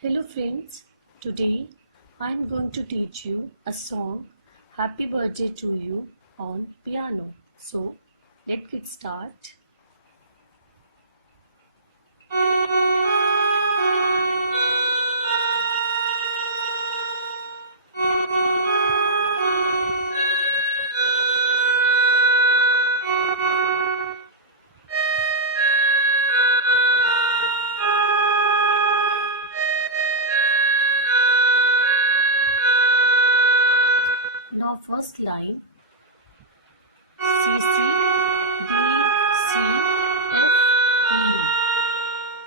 Hello friends, today I am going to teach you a song Happy Birthday to You on piano. So let's get started. Now first line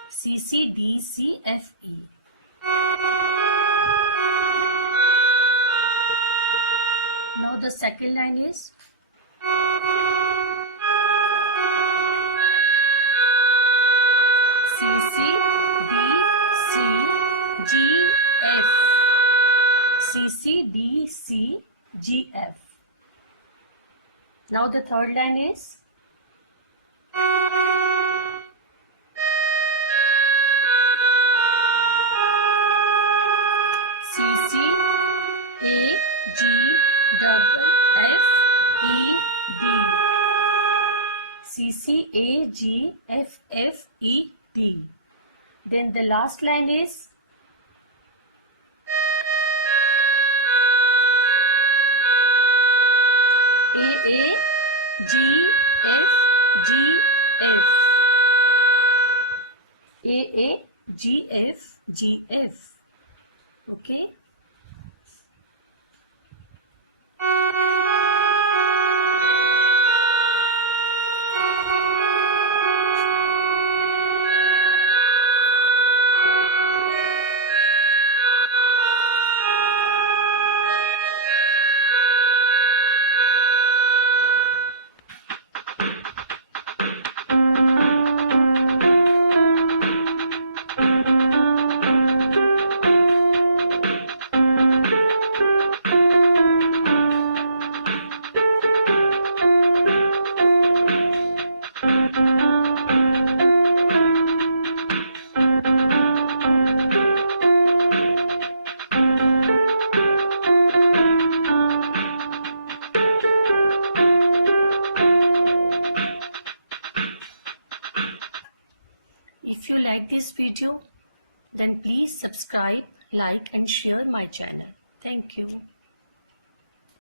C C D C F E. Now the second line is C C D C G F. C C D C G F. Now the third line is C C A G F E D. C C A G F F E D. Then the last line is A G F G F. A G F G F. Okay. If you like this video, then please subscribe, like and share my channel. Thank you.